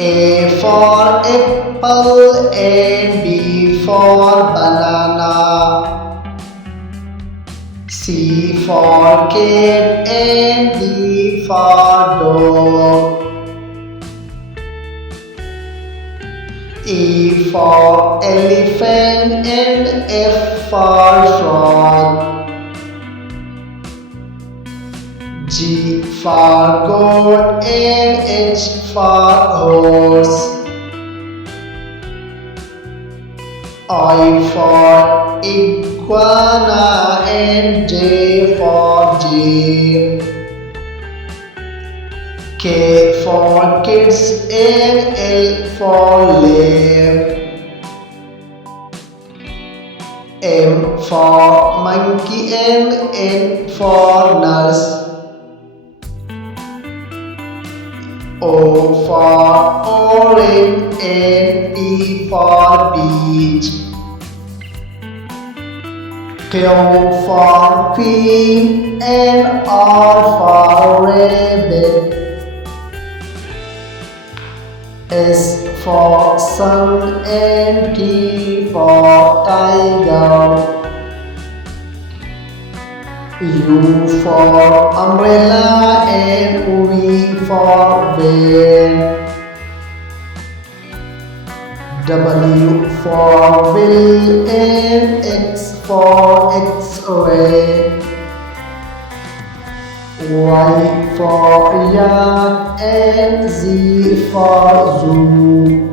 A for apple and B for banana. C for cat and D for dog. E for elephant and F for frog. G for goat and H for horse. I for iguana and J for deer. K for kids and L for lamb. M for monkey and N for nurse. O for orange and P for peach. Q for queen and R for rabbit. S for sun and T for tiger. U for umbrella and V for van. W for will and X for X-ray. Y for yak and Z for zoo.